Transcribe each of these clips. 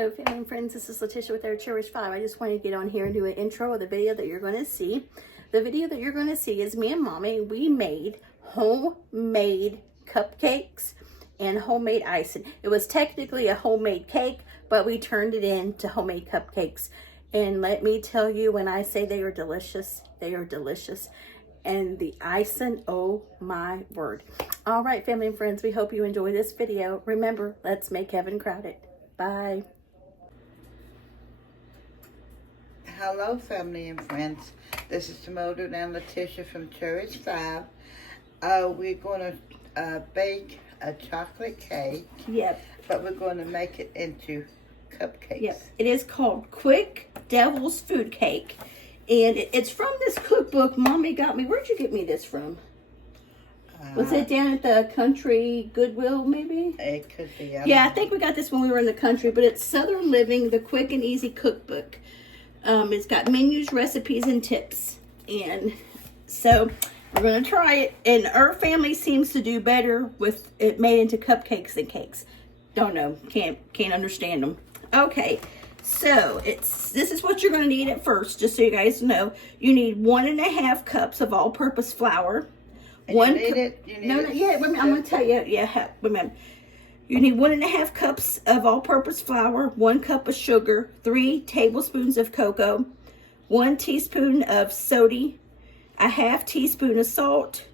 Hello family and friends, this is Letitia with Our Cherished 5. I just wanted to get on here and do an intro of the video that you're going to see. The video that you're going to see is me and Mommy. We made homemade cupcakes and homemade icing. It was technically a homemade cake, but we turned it into homemade cupcakes. And let me tell you, when I say they are delicious, they are delicious. And the icing, oh my word. All right, family and friends, we hope you enjoy this video. Remember, let's make heaven crowded. Bye. Hello, family and friends. This is Mildred and Letitia from Cherished 5. We're going to bake a chocolate cake. Yep. But we're going to make it into cupcakes. Yep. It is called Quick Devil's Food Cake. And it's from this cookbook Mommy got me. Where'd you get me this from? Was it down at the country Goodwill, maybe? It could be. Yeah, I think we got this when we were in the country. But it's Southern Living, the Quick and Easy Cookbook. It's got menus, recipes, and tips. And so we're going to try it. And our family seems to do better with it made into cupcakes than cakes. Don't know. Can't understand them. Okay. So this is what you're going to need at first, just so you guys know. You need 1.5 cups of all-purpose flour. I'm going to tell you. Yeah, remember. You need 1.5 cups of all-purpose flour, 1 cup of sugar, 3 tablespoons of cocoa, 1 teaspoon of soda, a 1/2 teaspoon of salt,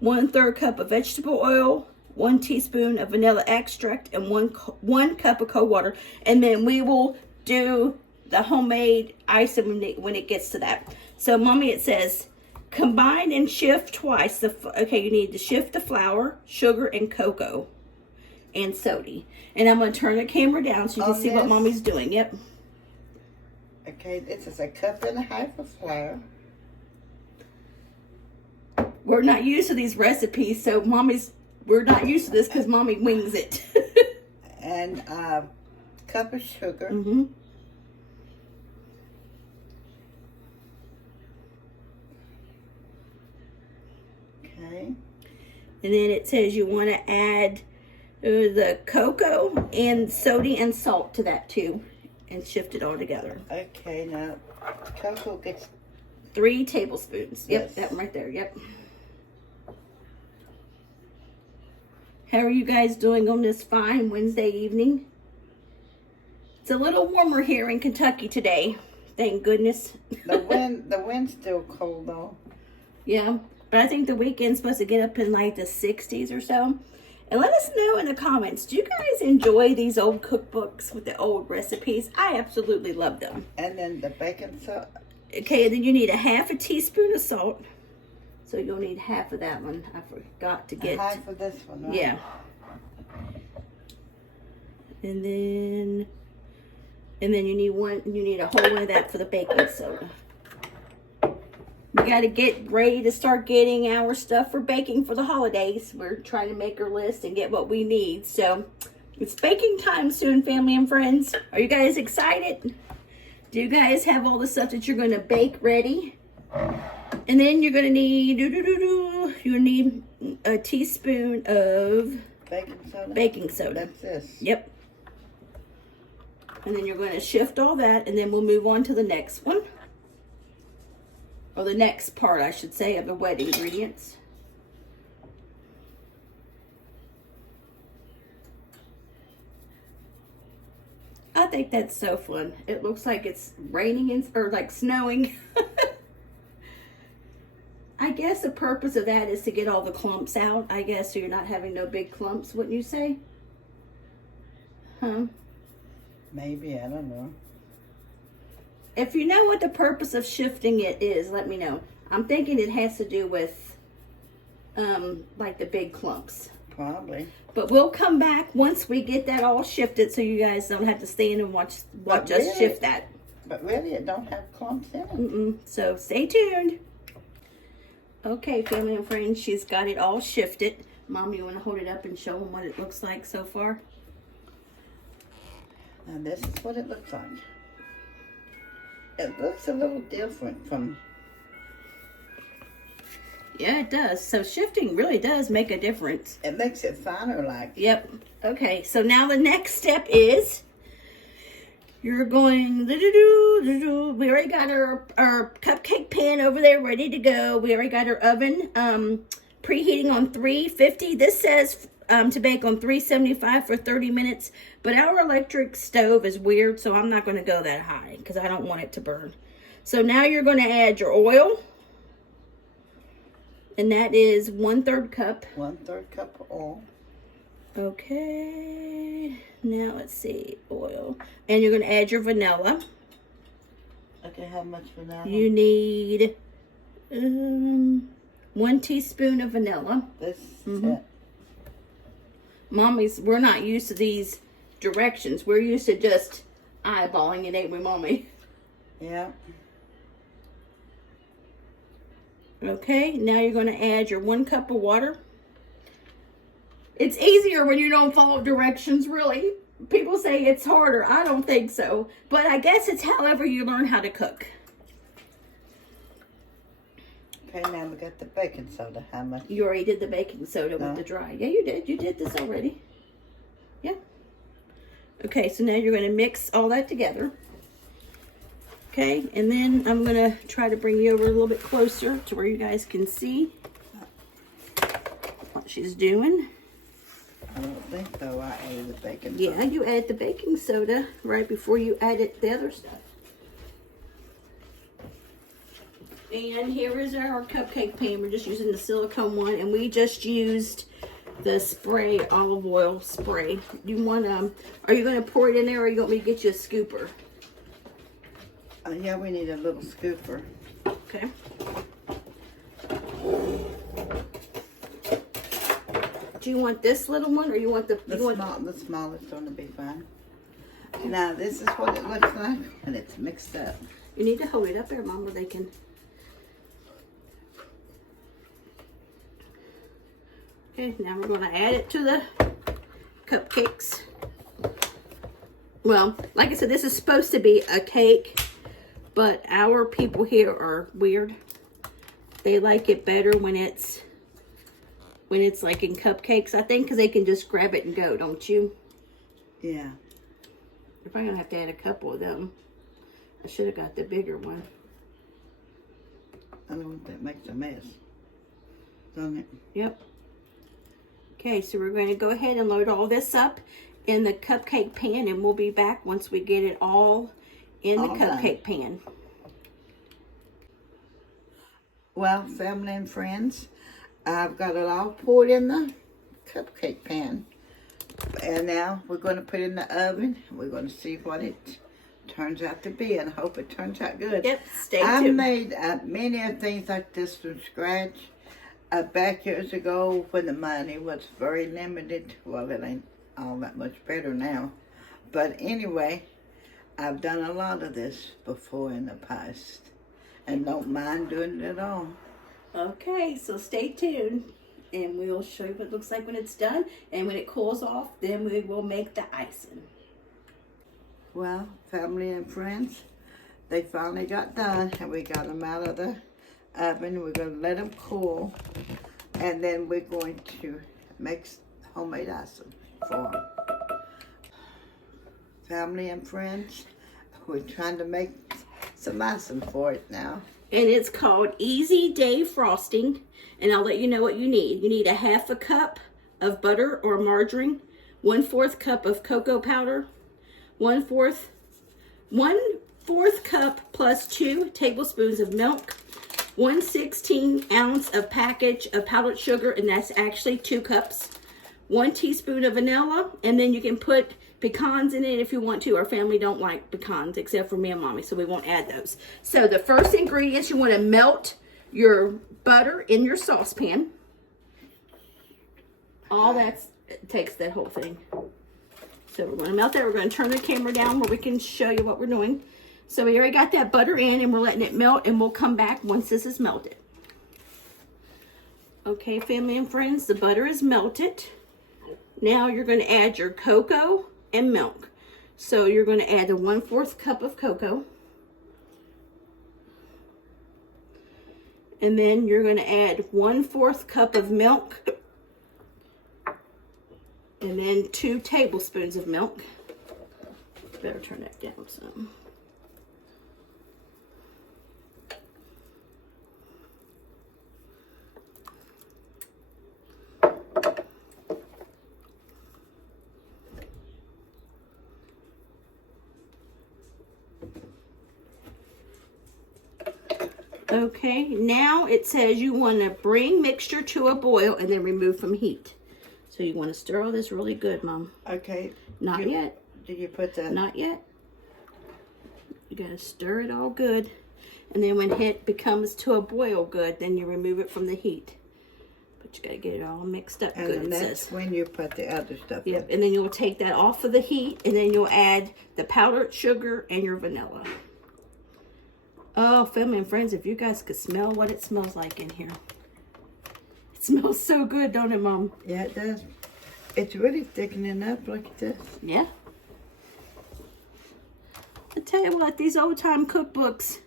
1/3 cup of vegetable oil, 1 teaspoon of vanilla extract, and one cup of cold water. And then we will do the homemade icing when it gets to that. So, Mommy, it says, combine and shift twice. Okay, you need to shift the flour, sugar, and cocoa, and soda. And I'm going to turn the camera down so you can see what Mommy's doing. Yep. Okay, this is 1.5 cups of flour. We're not used to these recipes, so we're not used to this because Mommy wings it. And cup of sugar. Mm-hmm. Okay. And then it says you want to add the cocoa and soda and salt to that too, and shift it all together. Okay, now cocoa gets 3 tablespoons. Yep, yes. that one right there. Yep. How are you guys doing on this fine Wednesday evening? It's a little warmer here in Kentucky today. Thank goodness. The wind's still cold though. Yeah, but I think the weekend's supposed to get up in like the 60s or so. And let us know in the comments, do you guys enjoy these old cookbooks with the old recipes? I absolutely love them. And then the baking soda. Okay, and then you need a 1/2 teaspoon of salt. So you'll need 1/2 of that one. I forgot to get. 1/2 of this one, right? Yeah. And then you need a whole one of that for the baking soda. We got to get ready to start getting our stuff for baking for the holidays. We're trying to make our list and get what we need. So it's baking time soon, family and friends. Are you guys excited? Do you guys have all the stuff that you're going to bake ready? And then you're going to need, you need a teaspoon of baking soda. That's this. Yep. And then you're going to shift all that, and then we'll move on to the next one. Or the next part, I should say, of the wet ingredients. I think that's so fun. It looks like it's raining or like snowing. I guess the purpose of that is to get all the clumps out. I guess so you're not having no big clumps, wouldn't you say? Huh? Maybe, I don't know. If you know what the purpose of shifting it is, let me know. I'm thinking it has to do with, like the big clumps. Probably. But we'll come back once we get that all shifted so you guys don't have to stand and watch us shift that. But really, it don't have clumps in it. Mm-mm. So stay tuned. Okay, family and friends, she's got it all shifted. Mom, you want to hold it up and show them what it looks like so far? Now, this is what it looks like. It looks a little different from... Yeah, it does. So shifting really does make a difference. It makes it finer like. Yep. Okay, so now the next step is You're going, we already got our cupcake pan over there ready to go. We already got our oven preheating on 350. This says to bake on 375 for 30 minutes, but our electric stove is weird, so I'm not going to go that high because I don't want it to burn. So now you're going to add your oil, and that is 1/3 cup. 1/3 cup of oil. Okay, now let's see, oil. And you're going to add your vanilla. Okay, how much vanilla? You need 1 teaspoon of vanilla. This is it. Mommy's, we're not used to these directions. We're used to just eyeballing it, ain't we, Mommy? Yeah. Okay, now you're going to add your 1 cup of water. It's easier when you don't follow directions, really. People say it's harder. I don't think so. But I guess it's however you learn how to cook. Okay, now we got the baking soda. How much? You already did the baking soda with the dry. Yeah, you did. You did this already. Yeah. Okay, so now you're going to mix all that together. Okay, and then I'm going to try to bring you over a little bit closer to where you guys can see what she's doing. I don't think so. I added the baking soda. Yeah, you added the baking soda right before you added the other stuff. And here is our cupcake pan. We're just using the silicone one, and we just used the spray, olive oil spray. You want are you going to pour it in there, or you want me to get you a scooper? Yeah, we need a little scooper. Okay. Do you want this little one, or you want the The smallest one to be fine. Now, this is what it looks like when it's mixed up. You need to hold it up there, Mom, where they can. Okay, now we're going to add it to the cupcakes. Well, like I said, this is supposed to be a cake, but our people here are weird. They like it better when it's like in cupcakes, I think, because they can just grab it and go, don't you? Yeah. You're probably going to have to add a couple of them. I should have got the bigger one. I don't want that makes a mess. Doesn't it? Yep. Okay, so we're going to go ahead and load all this up in the cupcake pan, and we'll be back once we get it all in the cupcake pan. Well, family and friends, I've got it all poured in the cupcake pan. And now we're going to put it in the oven. We're going to see what it turns out to be, and I hope it turns out good. Yep, stay tuned. I made many of things like this from scratch back years ago when the money was very limited. Well, it ain't all that much better now. But anyway, I've done a lot of this before in the past and don't mind doing it at all. Okay, so stay tuned, and we'll show you what it looks like when it's done. And when it cools off, then we will make the icing. Well, family and friends, they finally got done, and we got them out of the oven. We're going to let them cool, and then we're going to make homemade icing for them. Family and friends, we're trying to make some icing for it now. And it's called Easy Day Frosting. And I'll let you know what you need. You need a 1/2 cup of butter or margarine, 1/4 cup of cocoa powder, 1/4 cup plus 2 tablespoons of milk, 1/16 ounce of package of powdered sugar, and that's actually 2 cups, 1 teaspoon of vanilla, and then you can put pecans in it if you want to. Our family don't like pecans except for me and Mommy, so we won't add those. So the first ingredients, you want to melt your butter in your saucepan. All that takes that whole thing. So we're going to melt that. We're going to turn the camera down where we can show you what we're doing. So we already got that butter in, and we're letting it melt, and we'll come back once this is melted. Okay, family and friends, the butter is melted. Now you're going to add your cocoa and milk. So you're going to add the 1/4 cup of cocoa. And then you're going to add 1/4 cup of milk. And then 2 tablespoons of milk. better turn that down some. Okay, now it says you want to bring mixture to a boil and then remove from heat. So you want to stir all this really good, Mom. Okay. Not yet. Did you put that? Not yet. You got to stir it all good. And then when it becomes to a boil good, then you remove it from the heat. But you got to get it all mixed up good, And that's when you put the other stuff in. Yep, and then you'll take that off of the heat, and then you'll add the powdered sugar and your vanilla. Oh, family and friends, if you guys could smell what it smells like in here. It smells so good, don't it, Mom? Yeah, it does. It's really thickening up. Look at this. Yeah. I tell you what, these old-time cookbooks,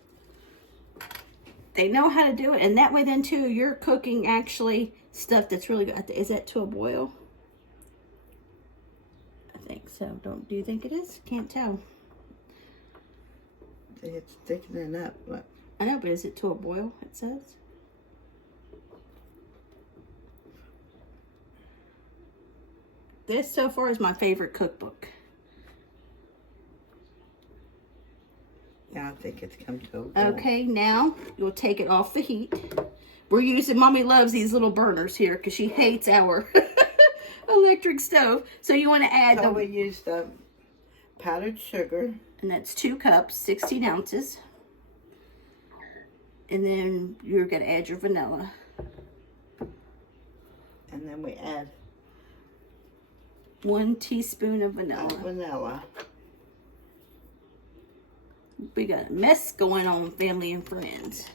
they know how to do it. And that way then, too, you're cooking actually stuff that's really good. Is that to a boil? I think so. Do you think it is? Can't tell. It's thickening up. Look. I know, but is it to a boil, it says? This so far is my favorite cookbook. Yeah, I think it's come to a boil. Okay, now you'll take it off the heat. We're using, Mommy loves these little burners here because she hates our electric stove. So you want to add we use the powdered sugar. And that's 2 cups, 16 ounces. And then you're going to add your vanilla. And then we add 1 teaspoon of vanilla. We got a mess going on, family and friends.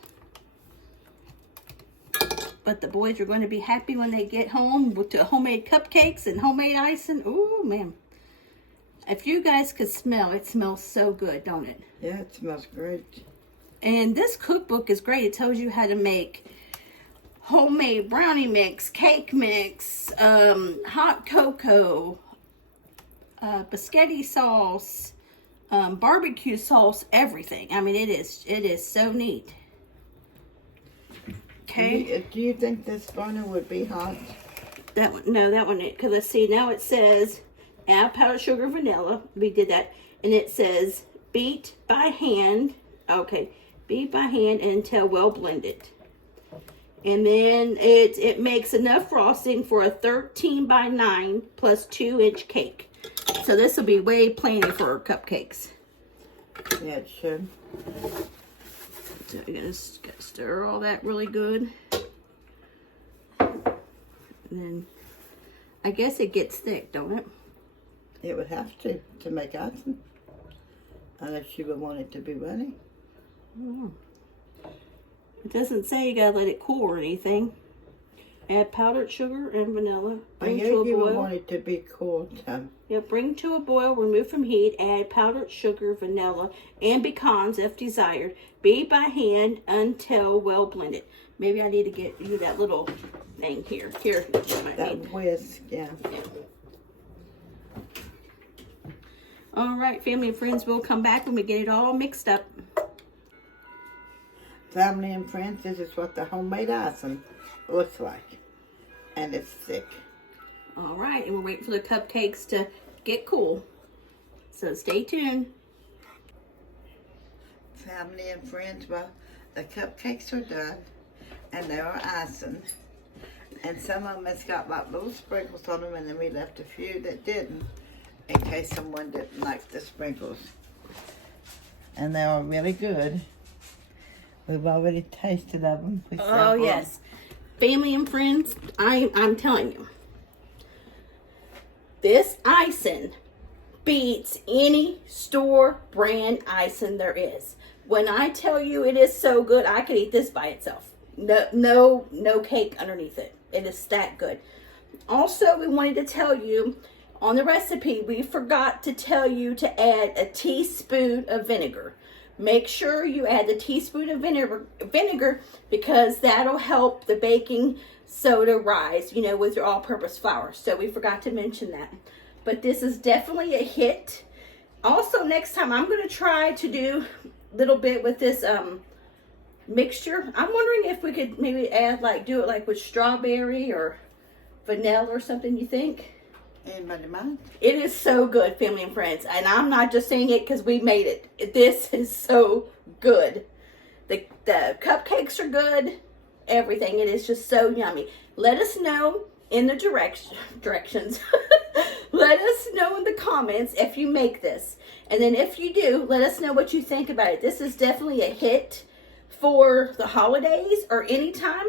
But the boys are going to be happy when they get home with the homemade cupcakes and homemade icing. Ooh, man. If you guys could smell, it smells so good, don't it? Yeah, it smells great. And this cookbook is great. It tells you how to make homemade brownie mix, cake mix, hot cocoa, biscotti sauce, barbecue sauce, everything. I mean, it is so neat. Okay. Do you think this burner would be hot? That one, no, that one. Because let's see. Now it says add powdered sugar, vanilla. We did that, and it says beat by hand. Okay, beat by hand until well blended. And then it makes enough frosting for a 13 by 9 plus 2-inch cake. So this will be way plenty for our cupcakes. Yeah, it should. So you're gonna stir all that really good. And then I guess it gets thick, don't it? It would have to make icing. Unless you would want it to be runny. Oh. It doesn't say you gotta let it cool or anything. Add powdered sugar and vanilla. Bring to a you would boil. want it to be cool, Tom. Yeah, bring to a boil, remove from heat, add powdered sugar, vanilla, and pecans if desired. Beat by hand until well blended. Maybe I need to get you that little thing here. Here, that whisk, yeah. All right, family and friends, we'll come back when we get it all mixed up. Family and friends, this is what the homemade icing looks like. And it's thick. All right, and we're waiting for the cupcakes to get cool. So stay tuned. Family and friends, well, the cupcakes are done. And they are icing. And some of them has got like little sprinkles on them, and then we left a few that didn't, in case someone didn't like the sprinkles. And they are really good. We've already tasted of them. Oh, yes. Family and friends, I'm telling you, this icing beats any store brand icing there is. When I tell you it is so good, I could eat this by itself. No cake underneath it. It is that good. Also, we wanted to tell you on the recipe, we forgot to tell you to add a teaspoon of vinegar. Make sure you add the teaspoon of vinegar because that'll help the baking soda rise, with your all-purpose flour. So we forgot to mention that. But this is definitely a hit. Also, next time I'm going to try to do a little bit with this mixture. I'm wondering if we could maybe add, like, do it like with strawberry or vanilla or something, you think? Anybody mind? It is so good, family and friends. And I'm not just saying it because we made it. This is so good. The cupcakes are good. Everything. It is just so yummy. Let us know in the directions. Let us know in the comments if you make this. And then if you do, let us know what you think about it. This is definitely a hit for the holidays or anytime.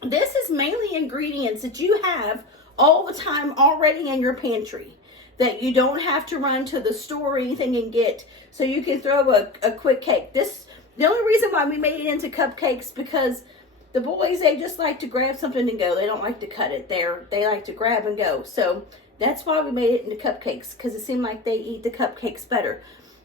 This is mainly ingredients that you have all the time already in your pantry that you don't have to run to the store or anything and get, so you can throw a quick cake. The only reason why we made it into cupcakes because the boys, they just like to grab something and go. They don't like to cut it. They like to grab and go. So that's why we made it into cupcakes, because it seemed like they eat the cupcakes better.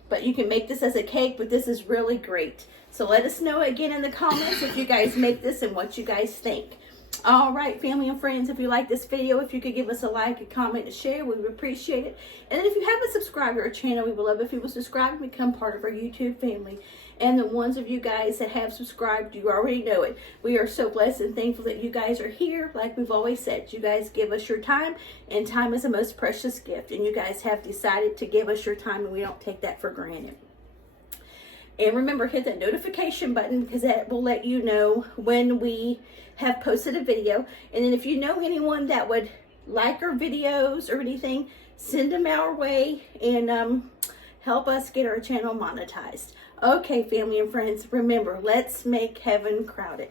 But you can make this as a cake, but this is really great. So let us know again in the comments if you guys make this and what you guys think. All right, family and friends, if you like this video, if you could give us a like, a comment, a share, we would appreciate it. And then if you haven't subscribed to our channel, we would love if you would subscribe and become part of our YouTube family. And the ones of you guys that have subscribed, you already know it. We are so blessed and thankful that you guys are here. Like we've always said, you guys give us your time, and time is the most precious gift. And you guys have decided to give us your time, and we don't take that for granted. And remember, hit that notification button because that will let you know when we have posted a video. And then if you know anyone that would like our videos or anything, send them our way and help us get our channel monetized. Okay, family and friends, remember, let's make heaven crowded.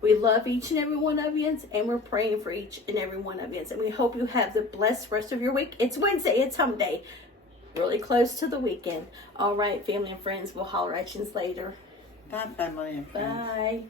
We love each and every one of you, and we're praying for each and every one of you. And we hope you have the blessed rest of your week. It's Wednesday. It's hump day. Really close to the weekend. All right, family and friends, we'll holler at you later. Bye, family and friends. Bye.